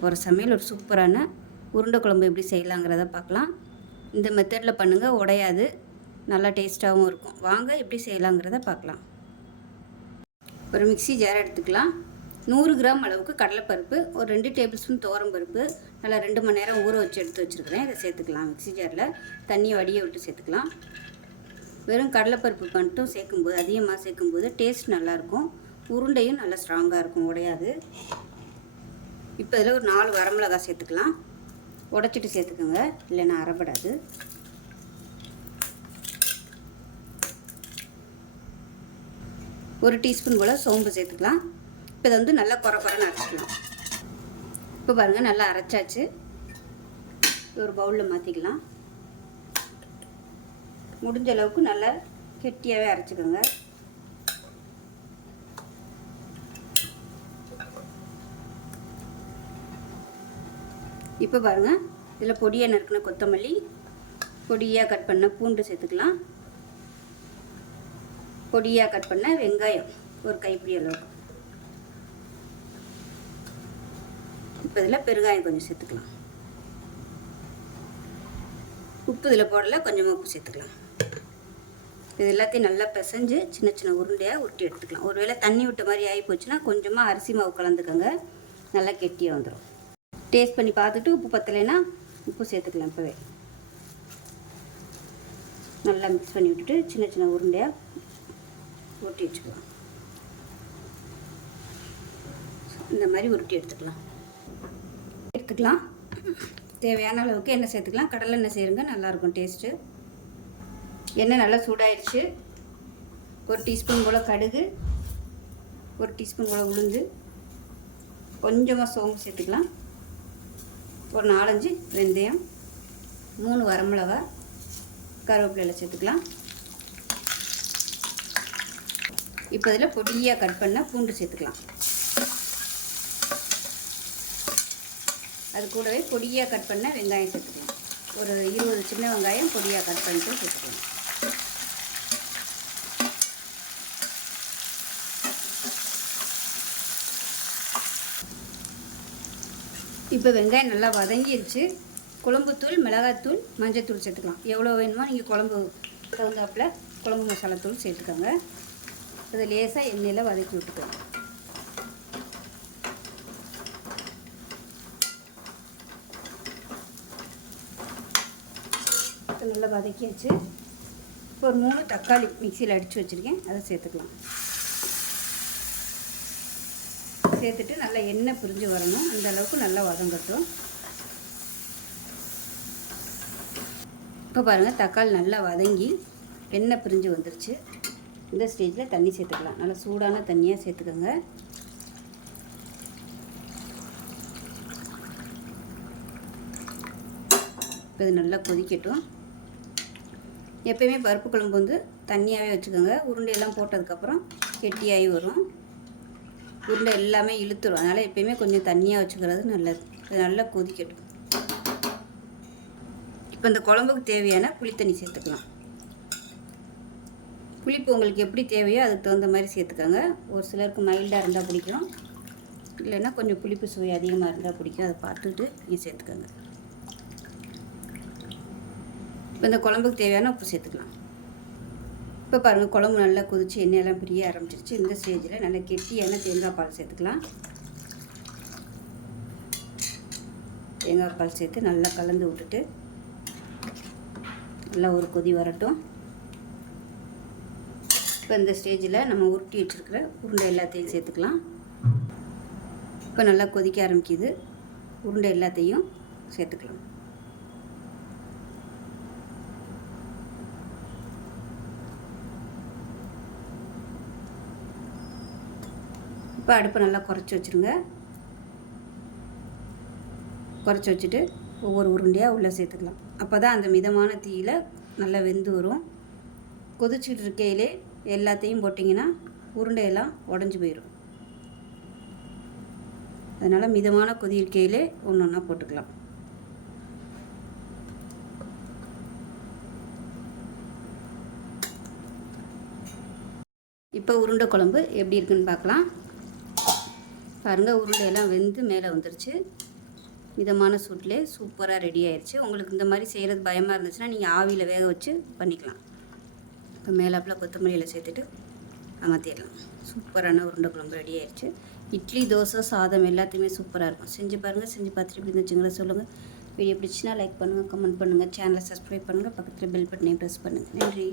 போகிற சமையல் ஒரு சூப்பரான உருண்டை குழம்பு எப்படி செய்யலாங்கிறத பார்க்கலாம். இந்த மெத்தடில் பண்ணுங்கள், உடையாது, நல்லா டேஸ்ட்டாகவும் இருக்கும். வாங்க எப்படி செய்யலாங்கிறத பார்க்கலாம். ஒரு மிக்ஸி ஜார் எடுத்துக்கலாம். 100 கிராம் அளவுக்கு கடலைப்பருப்பு, ஒரு 2 டேபிள் ஸ்பூன் துவரம்பருப்பு நல்லா 2 மணி நேரம் ஊற வச்சு எடுத்து வச்சுருக்கிறேன். இதை சேர்த்துக்கலாம். மிக்ஸி ஜாரில் தண்ணியை வடிய விட்டு சேர்த்துக்கலாம். வெறும் கடலைப்பருப்பு மட்டும் சேர்க்கும்போது, அதிகமாக சேர்க்கும்போது டேஸ்ட் நல்லாயிருக்கும், உருண்டையும் நல்லா ஸ்ட்ராங்காக இருக்கும், உடையாது. இப்போ இதில் ஒரு 4 வரமிளகாய் சேர்த்துக்கலாம். உடச்சிட்டு சேர்த்துக்கோங்க, இல்லைன்னா அரைப்படாது. ஒரு டீஸ்பூன் போல் சோம்பு சேர்த்துக்கலாம். இப்போ இதை வந்து நல்லா குறைன்னு அரைச்சிக்கலாம். இப்போ பாருங்கள், நல்லா அரைச்சாச்சு. ஒரு பவுலில் மாற்றிக்கலாம். முடிஞ்ச அளவுக்கு நல்லா கெட்டியாகவே அரைச்சிக்கோங்க. இப்போ பாருங்கள், இதில் பொடியாக நறுக்கின கொத்தமல்லி, பொடியாக கட் பண்ண பூண்டு சேர்த்துக்கலாம். பொடியாக கட் பண்ண வெங்காயம் ஒரு கைப்பிடி அளவு. இப்போ இதில் பெருங்காயம் கொஞ்சம் சேர்த்துக்கலாம். உப்பு இதில் போடல, கொஞ்சமாக உப்பு சேர்த்துக்கலாம். இது எல்லாத்தையும் நல்லா பிசைஞ்சு சின்ன சின்ன உருண்டையாக உருட்டி எடுத்துக்கலாம். ஒருவேளை தண்ணி விட்ட மாதிரி ஆகி போச்சுன்னா கொஞ்சமாக அரிசி மாவு கலந்துக்கோங்க, நல்லா கெட்டியாக வந்துடும். டேஸ்ட் பண்ணி பார்த்துட்டு உப்பு பத்தலைன்னா உப்பு சேர்த்துக்கலாம். இப்போவே நல்லா மிக்ஸ் பண்ணி விட்டுட்டு சின்ன சின்ன உருண்டையாக உருட்டி வச்சுக்கலாம். இந்த மாதிரி உருட்டி எடுத்துக்கலாம். தேவையான அளவுக்கு எண்ணெய் சேர்த்துக்கலாம். கடலை எண்ணெய் சேருங்க, நல்லாயிருக்கும் டேஸ்ட்டு. எண்ணெய் நல்லா சூடாயிடுச்சு. ஒரு டீஸ்பூன் போல் கடுகு, ஒரு டீஸ்பூன் போல் உளுந்து, கொஞ்சமாக சோம்பு சேர்த்துக்கலாம். ஒரு 4-5 வெந்தயம், 3 வரமிளகாய், கருவேப்பிலையில் சேர்த்துக்கலாம். இப்போ இதில் பொடியாக கட் பண்ண பூண்டு சேர்த்துக்கலாம். அது கூடவே பொடியாக கட் பண்ண வெங்காயம் சேர்த்துக்கலாம். ஒரு 20 சின்ன வெங்காயம் பொடியாக கட் பண்ணிட்டு சேர்த்துக்கலாம். இப்போ வெங்காயம் நல்லா வதங்கிடுச்சு. குழம்புத்தூள், மிளகாய்த்தூள், மஞ்சள்தூள் சேர்த்துக்கலாம். எவ்வளோ வேணுமோ நீங்கள் குழம்பு தகுந்தாப்பில் குழம்பு மசாலாத்தூள் சேர்த்துக்கோங்க. அதை லேசாக எண்ணெயில் வதக்கி விட்டுக்கோங்க. நல்லா வதக்கியாச்சு. இப்போ ஒரு 3 தக்காளி மிக்சியில் அடித்து வச்சுருக்கேன், அதை சேர்த்துக்கலாம். சேர்த்துட்டு நல்லா எண்ணெய் பிரிஞ்சு வரணும், அந்த அளவுக்கு நல்லா வதங்கட்டும். இப்போ பாருங்கள், தக்காளி நல்லா வதங்கி எண்ணெய் பிரிஞ்சு வந்துருச்சு. இந்த ஸ்டேஜில் தண்ணி சேர்த்துக்கலாம். நல்லா சூடான தண்ணியாக சேர்த்துக்கோங்க. இப்போ இது நல்லா கொதிக்கட்டும். எப்பயுமே பருப்பு குழம்பு வந்து தண்ணியாகவே வச்சுக்கோங்க. உருண்டையெல்லாம் போட்டதுக்கப்புறம் கெட்டியாகி வரும், உருண்டை எல்லாமே இழுத்துரும். அதனால் எப்பயுமே கொஞ்சம் தண்ணியாக வச்சுக்கிறது நல்லது. இது நல்லா கொதிக்கட்டும். இப்போ இந்த குழம்புக்கு தேவையான புளித்தண்ணி சேர்த்துக்கலாம். புளிப்பு உங்களுக்கு எப்படி தேவையோ அதுக்கு தகுந்த மாதிரி சேர்த்துக்கோங்க. ஒரு சிலருக்கு மைல்டாக இருந்தால் பிடிக்கும், இல்லைன்னா கொஞ்சம் புளிப்பு சுவை அதிகமாக இருந்தால் பிடிக்கும். அதை பார்த்துட்டு நீங்கள் சேர்த்துக்கோங்க. இப்போ இந்த குழம்புக்கு தேவையான உப்பு சேர்த்துக்கலாம். இப்போ பாருங்கள், குழம்பு நல்லா கொதிச்சு எண்ணெயெல்லாம் பிரிய ஆரம்பிச்சிருச்சு. இந்த ஸ்டேஜில் நல்லா கெட்டியான தேங்காய் பால் சேர்த்துக்கலாம். தேங்காய் பால் சேர்த்து நல்லா கலந்து விட்டுட்டு நல்லா ஒரு கொதி வரட்டும். இப்போ இந்த ஸ்டேஜில் நம்ம உருட்டி வச்சுருக்கிற உருண்டை எல்லாத்தையும் சேர்த்துக்கலாம். இப்போ நல்லா கொதிக்க ஆரம்பிக்குது. உருண்டை எல்லாத்தையும் சேர்த்துக்கலாம். இப்போ அடுப்பை நல்லா குறைச்சி வச்சுருங்க. குறைச்சி வச்சுட்டு ஒவ்வொரு உருண்டையாக உள்ளே சேர்த்துக்கலாம். அப்போ தான் அந்த மிதமான தீயில் நல்லா வெந்து வரும். கொதிச்சுட்டு இருக்கையிலே எல்லாத்தையும் போட்டிங்கன்னா உருண்டையெல்லாம் உடஞ்சி போயிடும். அதனால் மிதமான கொதி இருக்கையிலே ஒன்று ஒன்றா போட்டுக்கலாம். இப்போ உருண்டை குழம்பு எப்படி இருக்குன்னு பார்க்கலாம். பாருங்கள், உருண்டையெல்லாம் வெந்து மேலே வந்துருச்சு. மிதமான சூட்டிலே சூப்பராக ரெடி ஆயிடுச்சு. உங்களுக்கு இந்த மாதிரி செய்கிறது பயமாக இருந்துச்சுன்னா நீங்கள் ஆவியில் வேக வச்சு பண்ணிக்கலாம். இப்போ மேலாப்பில் கொத்தமல்லி இலை சேர்த்துட்டு அமர்த்திடலாம். சூப்பரான உருண்டை குழம்பு ரெடி ஆயிடுச்சு. இட்லி, தோசை, சாதம் எல்லாத்தையுமே சூப்பராக இருக்கும். செஞ்சு பாருங்கள். செஞ்சு பார்த்துட்டு எப்படி இருந்துச்சுங்களா சொல்லுங்கள். வீடியோ பிடிச்சினா லைக் பண்ணுங்கள், கமெண்ட் பண்ணுங்கள், சேனலை சப்ஸ்கிரைப் பண்ணுங்கள், பக்கத்தில் பெல் பட்டனையும் ப்ரெஸ் பண்ணுங்கள். நன்றி.